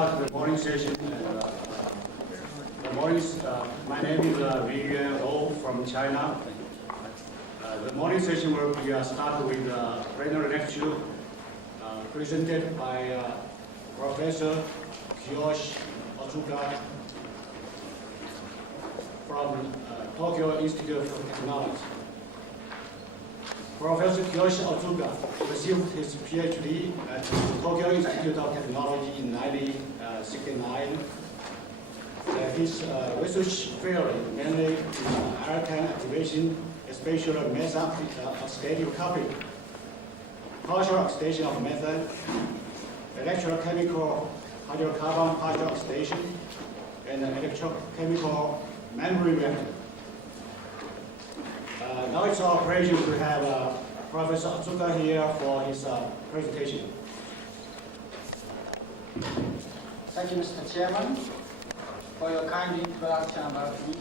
The morning session. My name is Vivian Oh from China. The morning session will be started with a plenary lecture presented by Professor Hirohi Nishihara from Tokyo Institute of Technology. Professor Hirohi Nishihara received his PhD at the Tokyo Institute of Technology in 1969. His research field mainly in alkane activation, especially methane oxidative coupling, partial oxidation of methane, electrochemical hydrocarbon partial oxidation, and electrochemical memory reactor. Now it's our pleasure to have Professor Otsuka here for his presentation. Thank you, Mr. Chairman, for your kind introduction about me.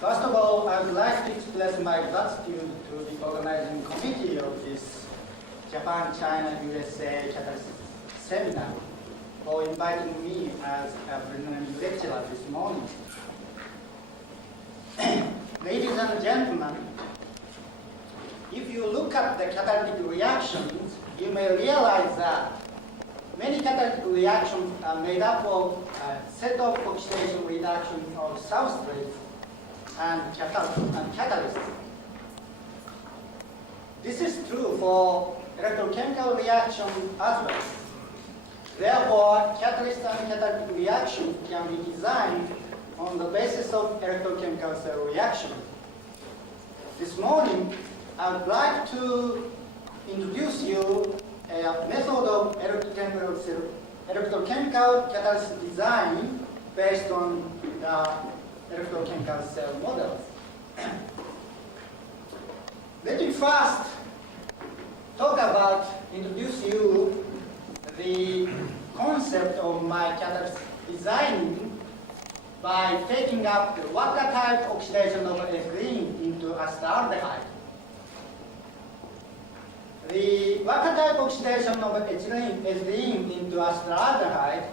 First of all, I would like to express my gratitude to the organizing committee of this Japan-China-USA Catalyst Seminar for inviting me as a plenary lecturer this morning. Ladies and gentlemen, if you look at the catalytic reactions, you may realize that many catalytic reactions are made up of a set of oxidation reduction of substrates and catalysts. This is true for electrochemical reactions as well. Therefore, catalyst and catalytic reactions can be designed on the basis of electrochemical cell reaction. This morning, I would like to introduce you a method of electrochemical catalyst design based on the electrochemical cell models. Let me first introduce you the concept of my catalyst designing by taking up the water-type oxidation of ethylene into acetaldehyde. The water-type oxidation of ethylene into acetaldehyde,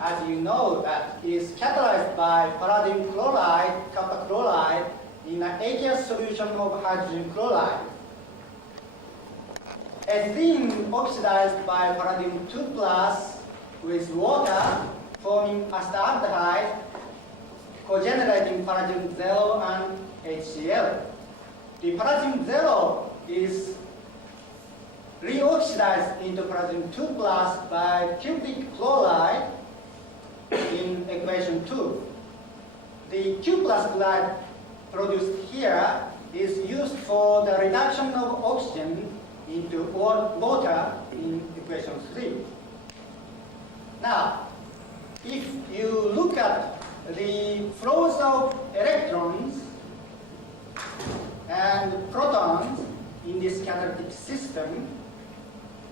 as you know, that is catalyzed by palladium chloride, copper chloride in an aqueous solution of hydrogen chloride. Ethylene oxidized by palladium 2 plus with water, forming acetaldehyde, co-generating palladium 0 and HCl. The palladium 0 is reoxidized into palladium 2 plus by cupric chloride in equation 2. The Q plus chloride produced here is used for the reduction of oxygen into water in equation 3. Now, if you look at the flows of electrons and protons in this catalytic system,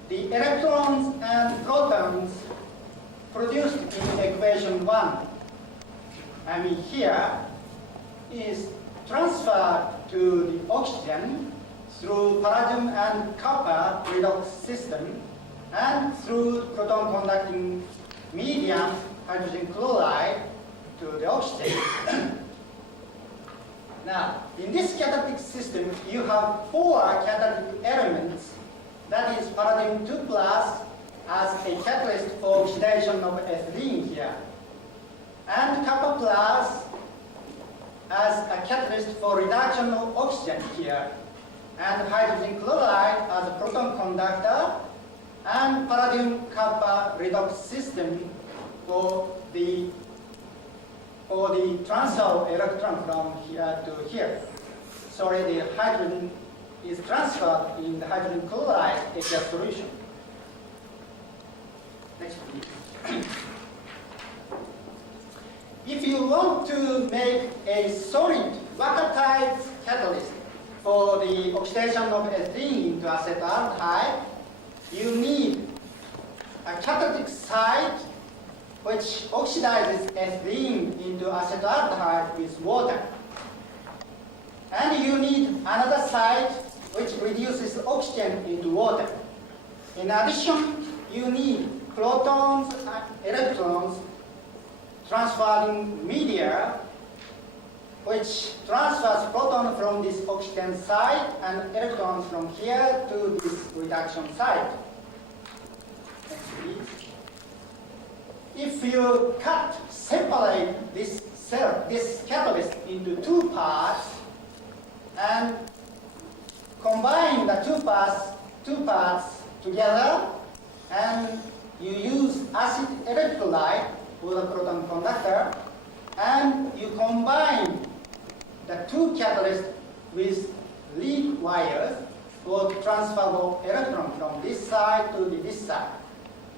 the electrons and protons produced in equation 1, here, is transferred to the oxygen through palladium and copper redox system and through proton conducting medium hydrogen chloride to the oxygen. Now, in this catalytic system, you have 4 catalytic elements, that is palladium 2 plus as a catalyst for oxidation of ethylene here, and copper plus as a catalyst for reduction of oxygen here, and hydrogen chloride as a proton conductor, and palladium copper redox system for the transfer of electron from here to here. Sorry, the hydrogen is transferred in the hydrogen chloride aqueous solution. Next, please. If you want to make a solid water-type catalyst for the oxidation of ethylene into acetaldehyde, you need a catalytic site which oxidizes ethylene into acetaldehyde with water. And you need another site which reduces oxygen into water. In addition, you need protons and electrons transferring media, which transfers proton from this oxygen side and electrons from here to this reduction side. Next, please. If you separate this catalyst into two parts and combine the two parts together, and you use acid electrolyte for the proton conductor, and you combine the two catalysts with lead wires for transfer of electron from this side to this side.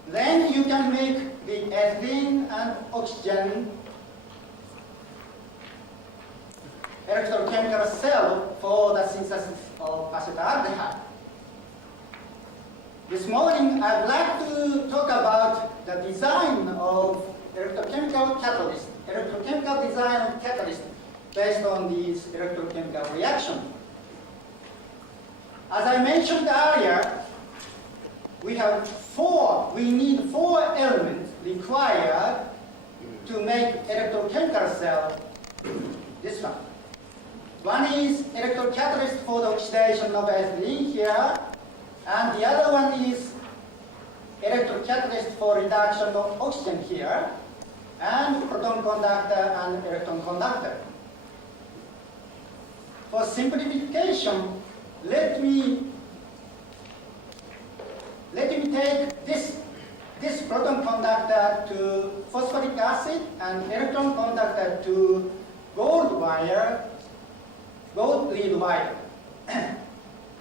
Then you can make the ethylene and oxygen electrochemical cell for the synthesis of acetaldehyde. This morning, I'd like to talk about the design of electrochemical catalyst, electrochemical design of catalyst based on these electrochemical reaction. As I mentioned earlier, we need four elements required to make electrochemical cell. This one. One is electrocatalyst for the oxidation of ethylene here, and the other one is electrocatalyst for reduction of oxygen here, and proton conductor and electron conductor. For simplification, let me take this proton conductor to phosphoric acid and electron conductor to gold lead wire.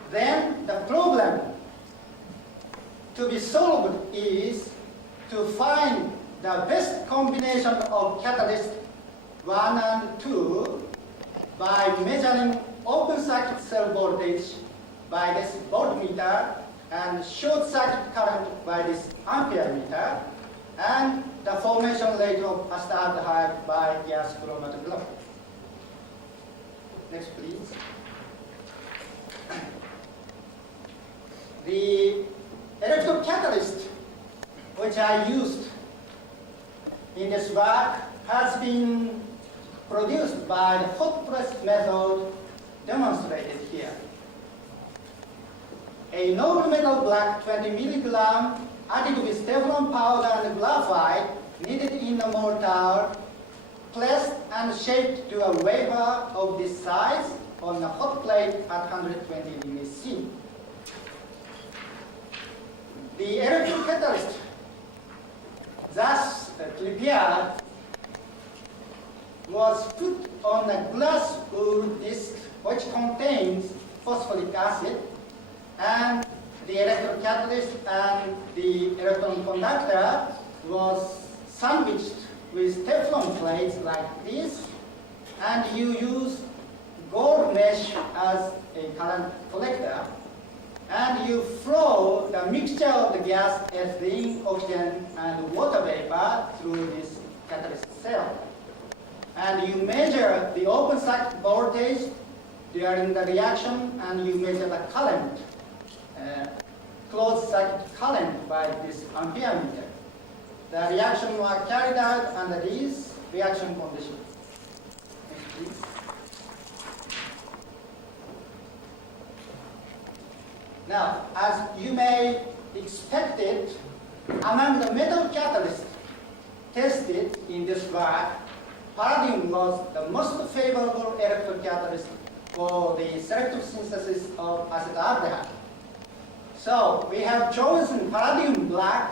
Then the problem to be solved is to find the best combination of catalyst 1 and 2 by measuring open circuit cell voltage by this voltmeter and short circuit current by this ampere meter, and the formation rate of acetaldehyde by gas chromatography. Next, please. The electrocatalyst which I used in this work has been produced by the hot press method demonstrated here. A noble metal black 20 milligram added with Teflon powder and graphite kneaded in a mortar, pressed and shaped to a wafer of this size on a hot plate at 120 degrees C. The electrocatalyst thus prepared was put on a glass wool disc which contains phosphoric acid, and the electrocatalyst and the electron conductor was sandwiched with Teflon plates like this, and you use gold mesh as a current collector, and you flow the mixture of the gas, ethylene, oxygen, and water vapor through this catalyst cell. And you measure the open circuit voltage during the reaction, and you measure the current, closed circuit current by this ampere meter. The reaction was carried out under these reaction conditions. Next, please. Now, as you may expect it, among the metal catalysts tested in this work, palladium was the most favorable electrocatalyst for the selective synthesis of acetaldehyde. So we have chosen palladium black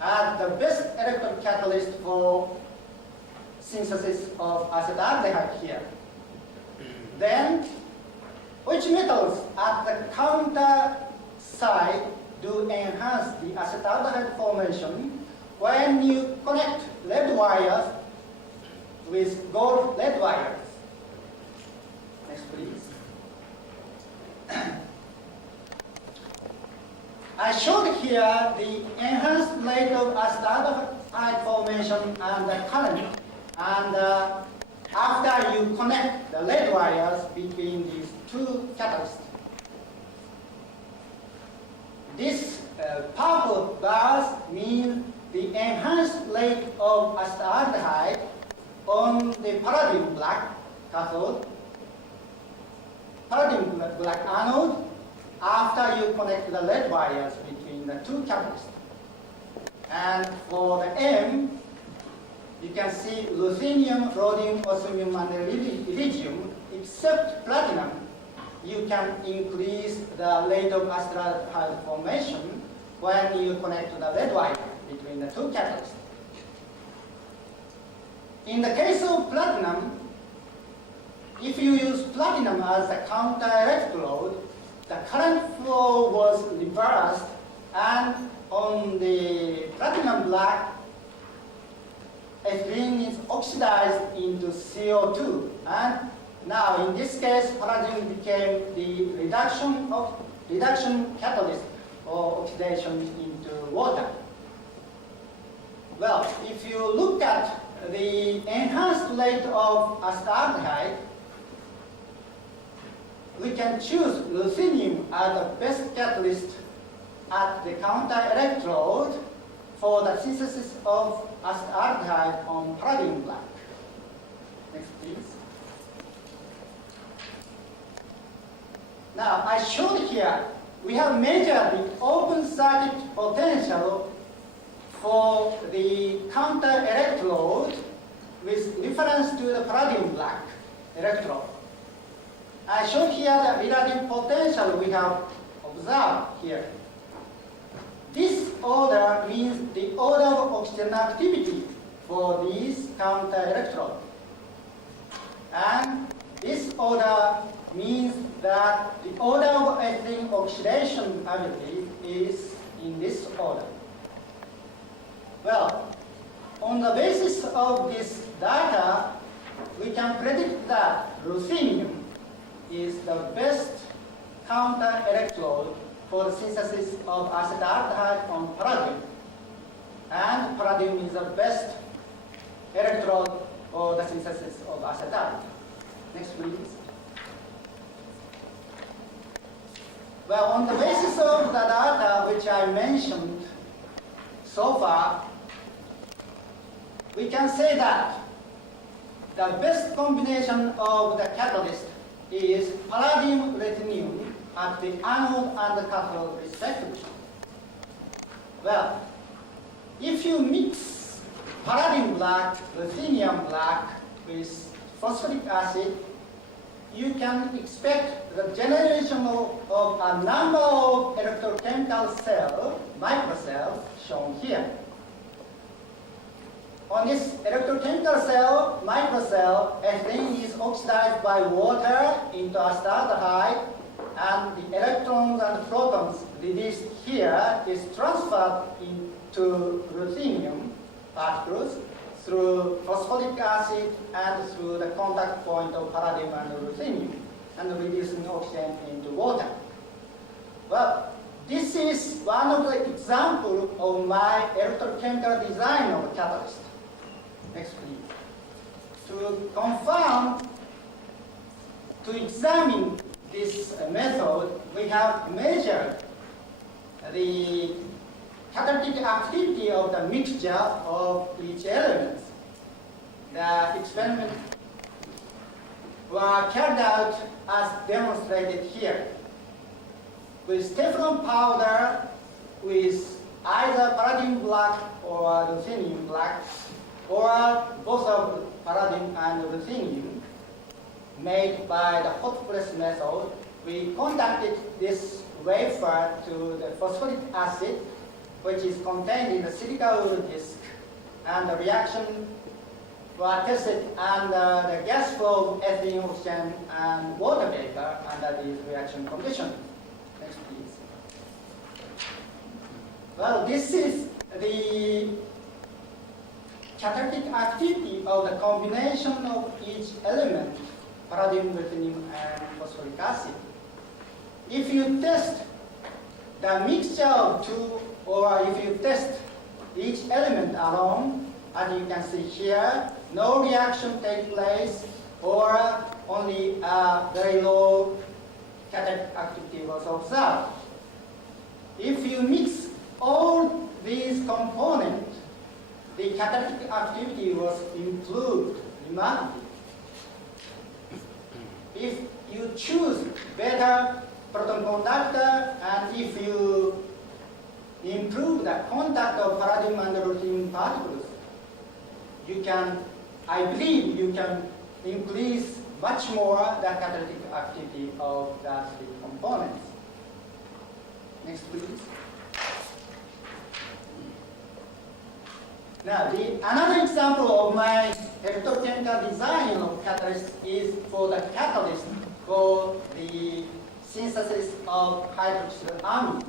as the best electrocatalyst for synthesis of acetaldehyde here. Then, which metals at the counter side do enhance the acetaldehyde formation when you connect lead wires with gold lead wires? Next, please. I showed here the enhanced rate of acetaldehyde formation and the current, and after you connect the lead wires between these two catalysts. This purple bars mean the enhanced rate of acetaldehyde on the palladium black cathode, palladium black anode, after you connect the lead wires between the two catalysts. And for the M, you can see ruthenium, rhodium, osmium, and iridium, except platinum, you can increase the rate of acetaldehyde formation when you connect the lead wire between the two catalysts. In the case of platinum, if you use platinum as a counter electrode, the current flow was reversed, and on the platinum black, ethylene is oxidized into CO2. And now in this case, palladium became the reduction catalyst or oxidation into water. Well, if you look at the enhanced rate of acetaldehyde, we can choose ruthenium as the best catalyst at the counter electrode for the synthesis of acetaldehyde on palladium black. Next, please. Now, I showed here, we have measured the open circuit potential for the counter electrode with reference to the palladium black electrode. I showed here the relative potential we have observed here. This order means the order of oxygen activity for these counter electrodes. And this order means that the order of ethylene oxidation ability is in this order. Well, on the basis of this data, we can predict that ruthenium is the best counter electrode for the synthesis of acetaldehyde on palladium. And palladium is the best electrode for the synthesis of acetaldehyde. Next, please. Well, on the basis of the data which I mentioned so far, we can say that the best combination of the catalyst is palladium ruthenium at the anode and the cathode respectively. Well, if you mix palladium black, ruthenium black with phosphoric acid, you can expect the generation of a number of electrochemical cells, microcells, shown here. On this electrochemical cell, microcell, ethylene is oxidized by water into acetaldehyde, and the electrons and protons released here is transferred into ruthenium particles through phosphoric acid and through the contact point of palladium and ruthenium, and reducing oxygen into water. Well, this is one of the examples of my electrochemical design of a catalyst. Next, please. To confirm, to examine this method, we have measured the catalytic activity of the mixture of each element. The experiments were carried out as demonstrated here, with Teflon powder with either palladium black or ruthenium black, or both of palladium and ruthenium, made by the hot press method. We conducted this wafer to the phosphoric acid, which is contained in the silica wool disc, and the reaction was tested under the gas flow of ethylene, oxygen, and water vapor under these reaction conditions. Next, please. Well, this is the catalytic activity of the combination of each element, palladium, ruthenium, and phosphoric acid. If you test the mixture of two, or if you test each element alone, as you can see here, no reaction takes place, or only a very low catalytic activity was observed. If you mix all these components, the catalytic activity was improved remarkably. If you choose better proton conductor and if you improve the contact of palladium and ruthenium particles, you can, I believe you can increase much more the catalytic activity of the three components. Next, please. Now, another example of my electrochemical design of catalyst is for the catalyst for the synthesis of hydroxylamine.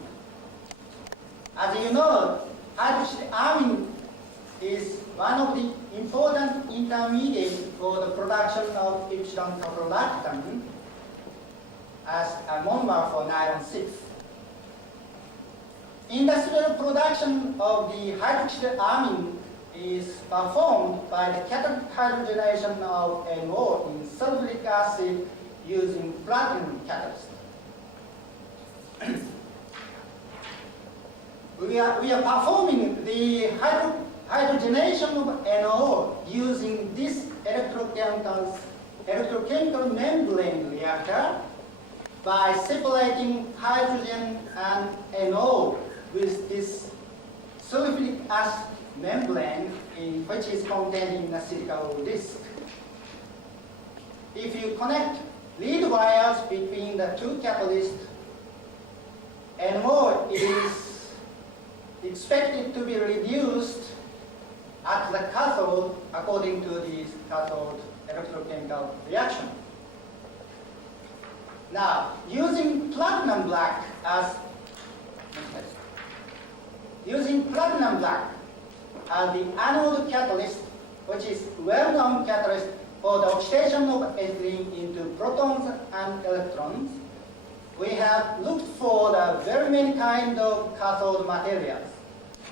As you know, hydroxylamine is one of the important intermediates for the production of epsilon caprolactam as a monomer for nylon 6. Industrial production of the hydroxylamine is performed by the catalytic hydrogenation of NO in sulfuric acid using platinum catalyst. we are performing the hydrogenation of NO using this electrochemical membrane reactor by separating hydrogen and NO with this sulfuric acid membrane which is contained in a silicon disc. If you connect lead wires between the two catalysts, NO is expected to be reduced at the cathode according to this cathode electrochemical reaction. Now, using platinum black as the anode catalyst, which is well-known catalyst for the oxidation of ethylene into protons and electrons, we have looked for the very many kinds of cathode materials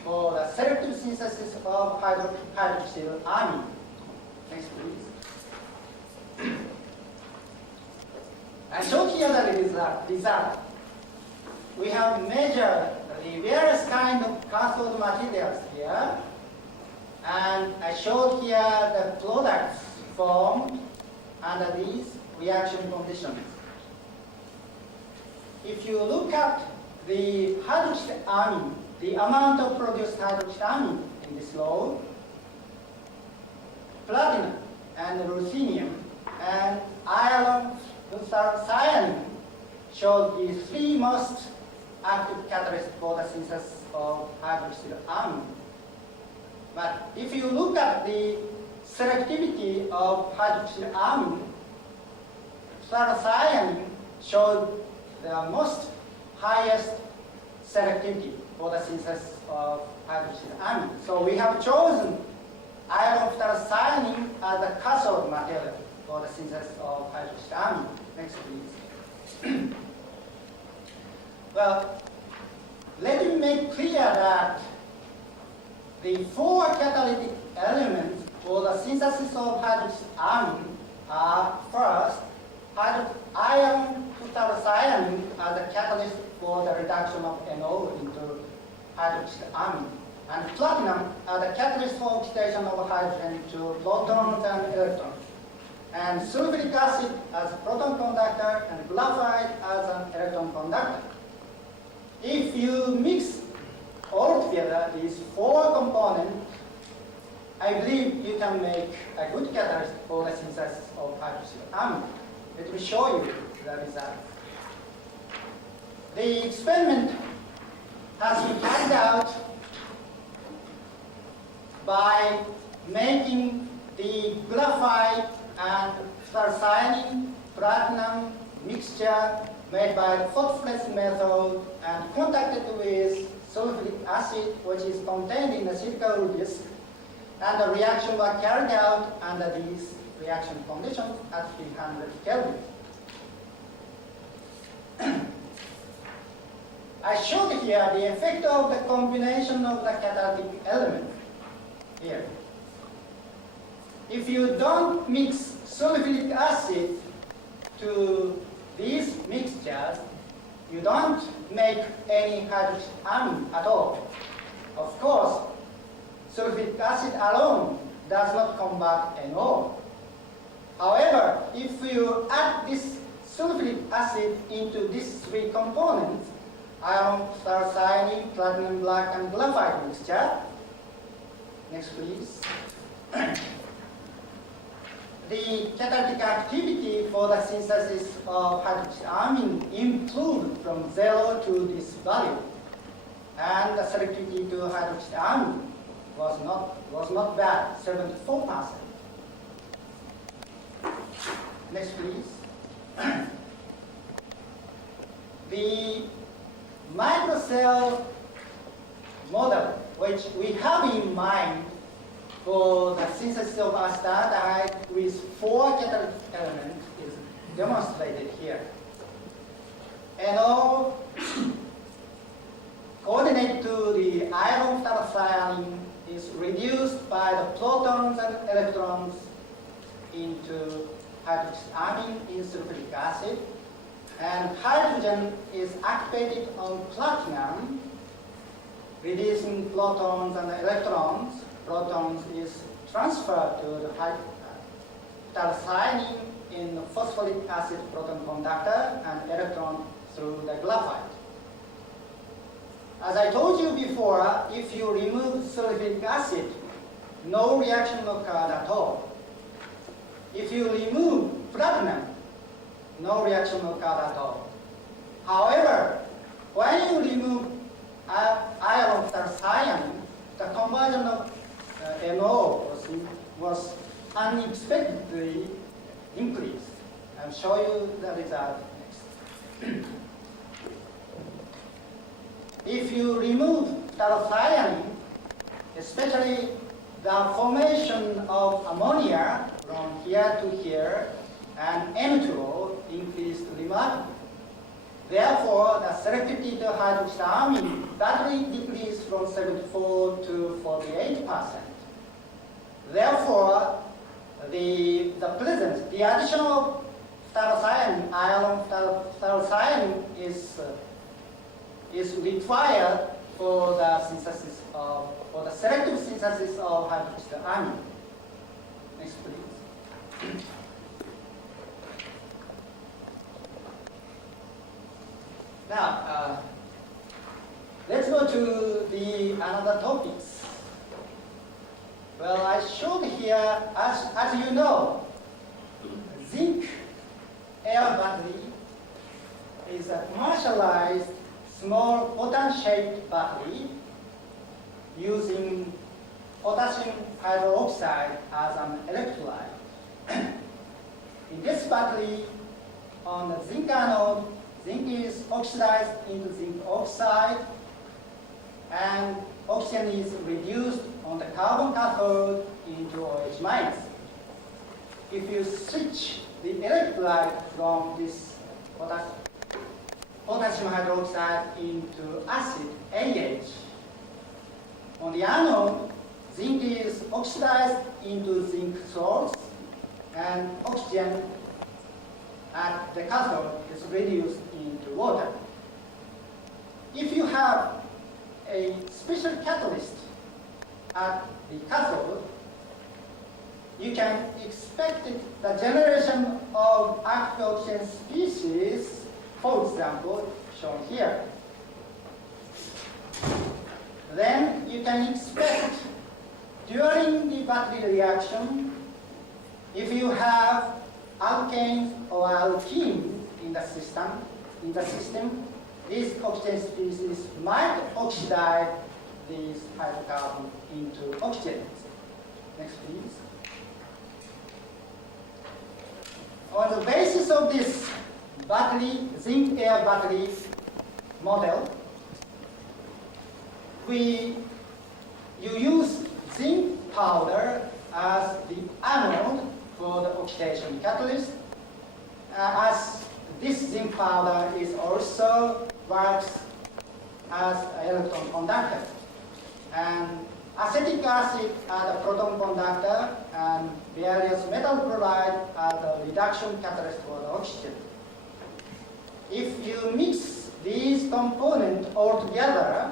for the selective synthesis of hydroxylamine. Next, please. I show here the result. We have measured the various kinds of cathode materials here, and I showed here the products formed under these reaction conditions. If you look at the hydroxylamine, the amount of produced hydroxylamine in this law, platinum and ruthenium and iron cyanide show the three most active catalysts for the synthesis of hydroxylamine. But if you look at the selectivity of hydroxylamine, cyanide showed the most highest selectivity for the synthesis of hydroxylamine. So we have chosen iron cyanide as the cathode material for the synthesis of hydroxylamine. Next, please. Well, let me make clear that the four catalytic elements for the synthesis of hydroxylamine are first, iron cyanide as the catalyst for the reduction of NO into hydroxylamine, and platinum as the catalyst for oxidation of hydrogen to protons and electrons, and sulfuric acid as a proton conductor, and graphite as an electron conductor. If you mix all together these four components, I believe you can make a good catalyst for the synthesis of hydroxylamine. Let me show you the result. The experiment has been carried out by making the graphite and cyanide platinum mixture made by the hot flash method and contacted with sulfuric acid, which is contained in the silicon disc, and the reaction was carried out under these reaction conditions at 300 Kelvin. I showed here the effect of the combination of the catalytic element here. If you don't mix sulfuric acid to these mixtures, you don't make any hydroxyamine at all. Of course, sulfuric acid alone does not convert NO. However, if you add this sulfuric acid into these three components, iron, ferrocyanine, platinum black, and graphite mixture. Next, please. The catalytic activity for the synthesis of hydroxyamine improved from 0 to this value, and the selectivity to hydroxyamine was not bad, 74%. Next, please. The microcell model, which we have in mind for the synthesis of acetaldehyde with 4 catalytic elements, is demonstrated here. NO coordinate to the iron ferrocyanine is reduced by the protons and electrons into hydroxyamine in sulfuric acid, and hydrogen is activated on platinum, releasing protons and electrons. Protons is transferred to the ferrocyanine in phosphoric acid proton conductor, and electron through the graphite. As I told you before, if you remove sulfuric acid, no reaction occurs at all. If you remove platinum, no reaction occurs at all. However, when you remove iron ferrocyanine, the conversion of NO was unexpectedly increased. I'll show you the result next. If you remove ferrocyanine, especially the formation of ammonia from here to here and N2O increased remarkably. Therefore, the selectivity to hydroxyamine battery decreased from 74 to 48%. Therefore, the additional ferrocyanine, iron ferrocyanine is required for the selective synthesis of hydroxyamine. Next, please. Now, let's go to another topics. Well, I showed here, as you know, zinc air battery is a commercialized small proton-shaped battery using potassium hydroxide as an electrolyte. In this battery, on the zinc anode, zinc is oxidized into zinc oxide, and oxygen is reduced on the carbon cathode into OH minus. If you switch the electrolyte from this potassium hydroxide into acid, AH, on the anode, zinc is oxidized into zinc salts, and oxygen at the cathode is reduced into water. If you have a special catalyst at the cathode, you can expect the generation of active oxygen species, for example, shown here. Then you can expect during the battery reaction, if you have alkanes or alkenes in the system, these oxygen species might oxidize these hydrocarbons into oxygen. Next, please. On the basis of this battery, zinc air battery model, you use zinc powder as the anode for the oxidation catalyst, as this zinc powder is also works as an electron conductor, and acetic acid as a proton conductor, and various metal chloride as a reduction catalyst for the oxygen. If you mix these components all together,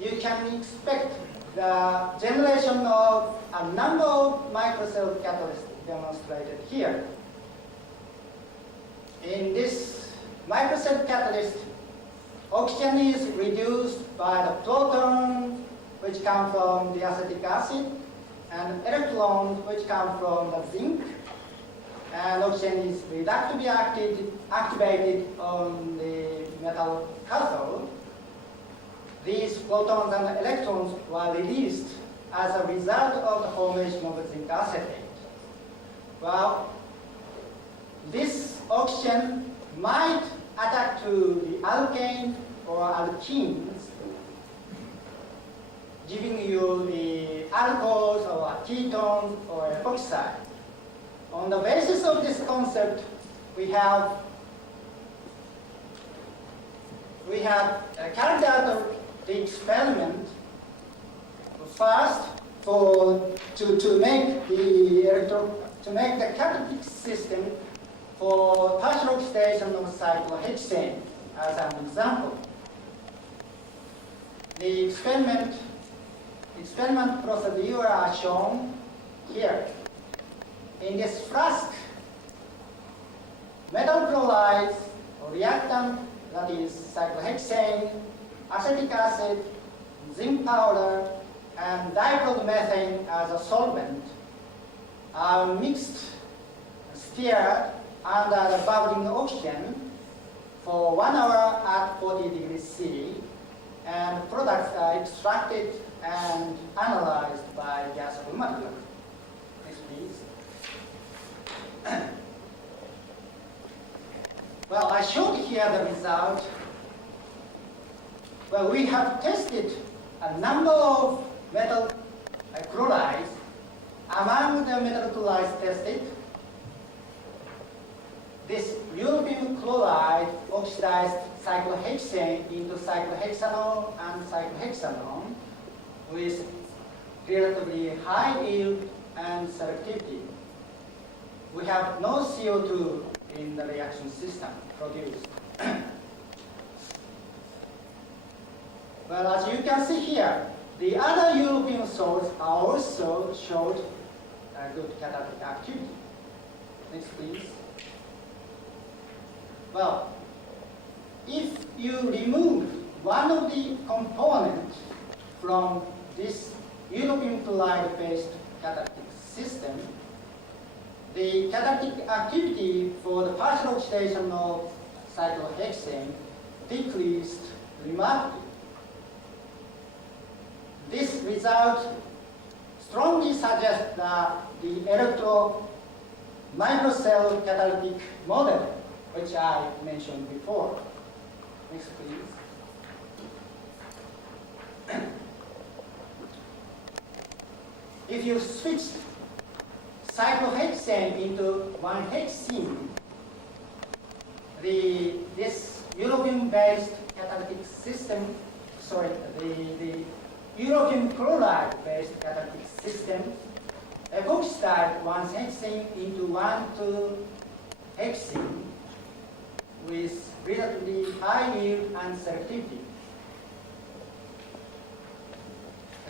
you can expect the generation of a number of microcell catalysts demonstrated here. In this microcell catalyst, oxygen is reduced by the protons which come from the acetic acid and electrons which come from the zinc, and oxygen is reductively activated on the metal cathode. These protons and electrons were released as a result of the formation of zinc acetate. Well, this oxygen might attack to the alkane or alkenes, giving you the alcohols or ketones or epoxide. On the basis of this concept, we have carried out the experiment first to make the catalytic system for partial oxidation of cyclohexane as an example. The experiment procedure are shown here. In this flask, metal chlorides or reactant, that is cyclohexane, acetic acid, zinc powder, and dichloromethane as a solvent are mixed, stirred under the bubbling oxygen for 1 hour at 40 degrees C, and products are extracted and analyzed by gas chromatography. Next, please. Well, I showed here the result. Well, we have tested a number of metal chlorides. Among the metal chlorides tested, this European chloride oxidized cyclohexane into cyclohexanol and cyclohexanone with relatively high yield and selectivity. We have no CO2 in the reaction system produced. Well, as you can see here, the other European salts are also showed good catalytic activity. Next, please. Well, if you remove one of the components from this European chloride-based catalytic system, the catalytic activity for the partial oxidation of cyclohexane decreased remarkably. This result strongly suggests that the microcell catalytic model, which I mentioned before. Next, please. If you switch cyclohexane into 1-hexene, this European-based catalytic system, the European chloride-based catalytic system epoxidized 1-hexene into 1,2-hexene with relatively high yield and selectivity.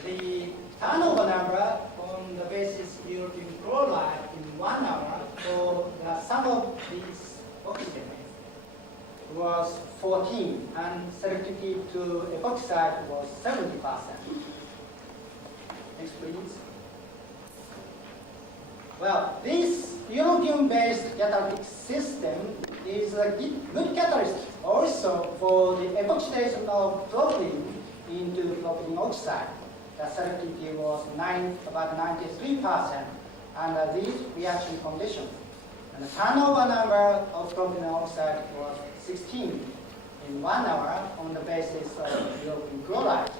The turnover number on the basis European chloride in 1 hour for the sum of these oxygen was 14, and selectivity to epoxide was 70%. Next, please. Well, this European-based catalytic system is a good catalyst also for the epoxidation of propylene into propylene oxide. The selectivity was about 93% under these reaction conditions. And the turnover number of propylene oxide was 16 in 1 hour on the basis of European chloride.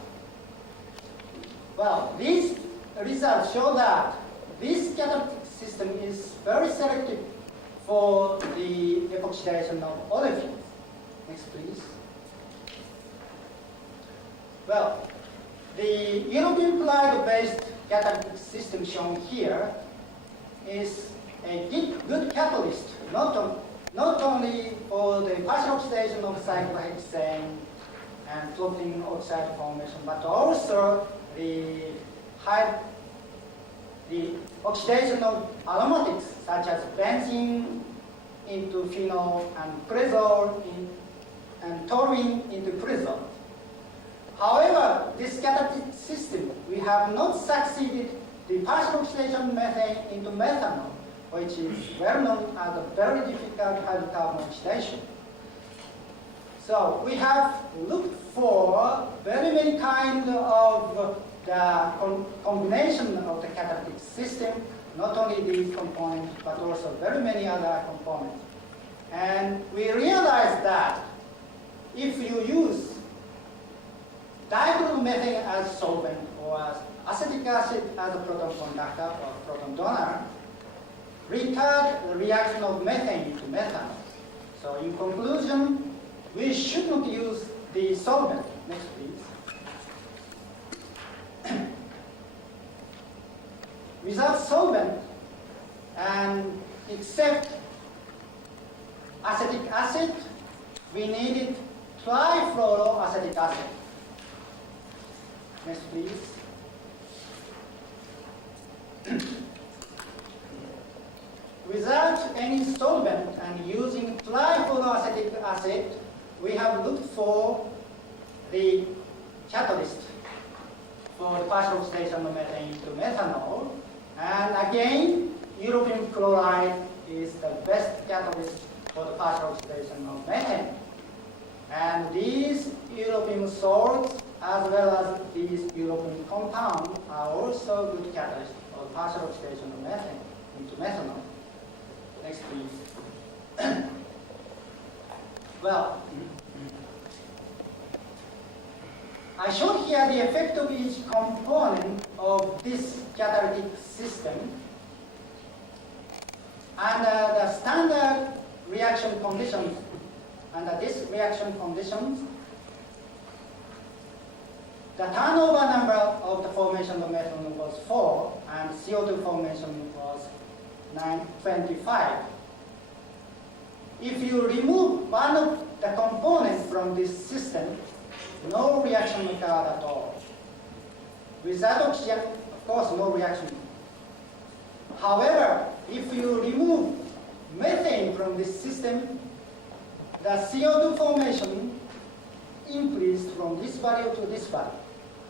Well, these results show that this catalytic system is very selective for the epoxidation of olefins. Next, please. Well, the European chloride-based catalytic system shown here is a good catalyst, not not only for the partial oxidation of cyclohexane and floating oxide formation, but also the oxidation of aromatics such as benzene into phenol and cresol and toluene into cresol. However, this catalytic system, we have not succeeded the partial oxidation methane into methanol, which is well known as a very difficult hydrocarbon oxidation. So we have looked for very many kinds of the combination of the catalytic system, not only these components, but also very many other components. And we realized that if you use dichloromethane as solvent or as acetic acid as a proton conductor or proton donor, retard the reaction of methane into methanol. So in conclusion, we should not use the solvent. Next, please. Without solvent and except acetic acid, we needed trifluoroacetic acid. Next, please. Without any solvent and using trifluoroacetic acid, we have looked for the catalyst for the partial oxidation of methane to methanol. And again, European chloride is the best catalyst for the partial oxidation of methane. And these European salts, as well as these European compounds, are also good catalysts for partial oxidation of methane into methanol. Next, please. Well, I showed here the effect of each component of this catalytic system. Under the standard reaction conditions, under this reaction conditions, the turnover number of the formation of methanol was 4, and CO2 formation was 25. If you remove one of the components from this system, no reaction occurred at all. Without oxygen, of course, no reaction. However, if you remove methane from this system, the CO2 formation increased from this value to this value.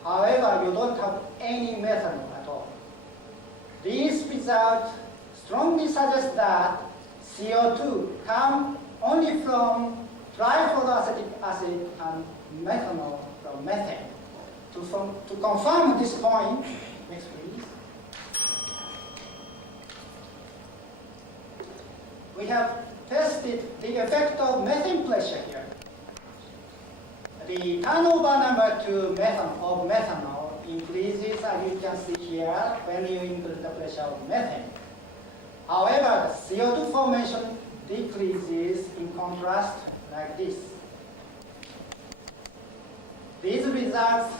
However, you don't have any methanol at all. This result strongly suggests that CO2 comes only from trifluoroacetic acid and methanol from methane. To confirm this point, next please. We have tested the effect of methane pressure here. The turnover number to methanol increases, as you can see here, when you increase the pressure of methane. However, the CO2 formation decreases in contrast like this. These results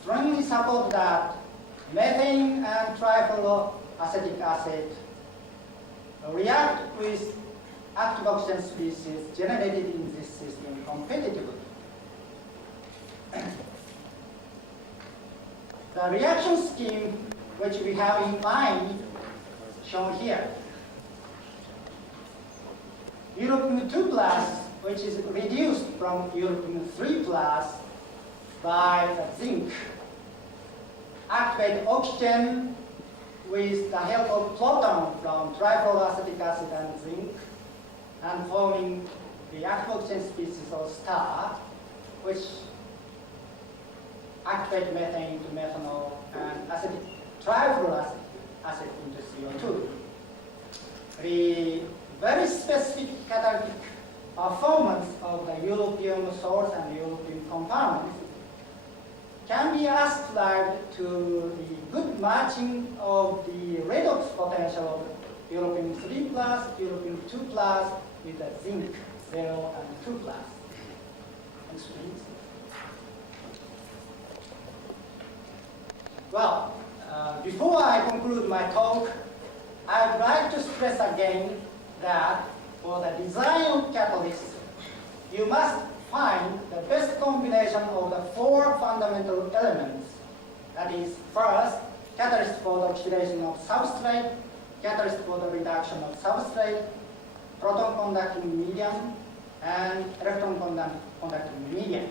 strongly support that methane and trifluoroacetic acid react with active oxygen species generated in this system competitively. The reaction scheme which we have in mind shown here. European 2 plus, which is reduced from European 3 plus by the zinc, activate oxygen with the help of proton from trifluoroacetic acid and zinc, and forming the active oxygen species of star, which activate methane into methanol and trifluoroacetic acid into CO2. The very specific catalytic performance of the European salts and European compounds can be ascribed to the good matching of the redox potential of European 3 plus, European 2 plus with the zinc 0 and 2 plus. Next, please. Well, before I conclude my talk, I would like to stress again that for the design of catalysts, you must find the best combination of the four fundamental elements. That is, first, catalyst for the oxidation of substrate, catalyst for the reduction of substrate, proton conducting medium, and electron conducting medium.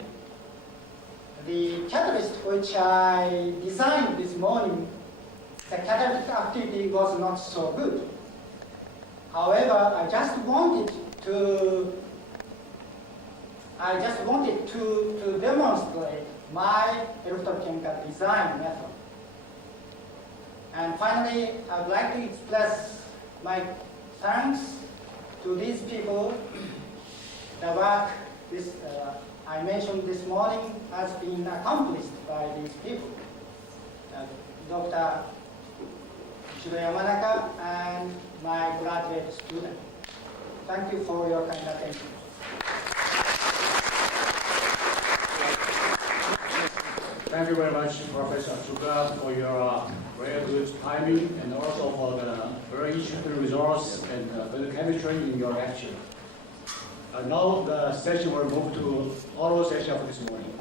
The catalyst which I designed this morning, the catalytic activity was not so good. However, I just wanted to demonstrate my electrochemical design method. And finally, I would like to express my thanks to these people. The work I mentioned this morning has been accomplished by these people. Dr. Shiro Yamanaka and my graduate student. Thank you for your kind attention. Thank you very much, Professor Atsuka, for your very good timing and also for the very interesting results and the chemistry in your lecture. Now the session will move to oral session of this morning.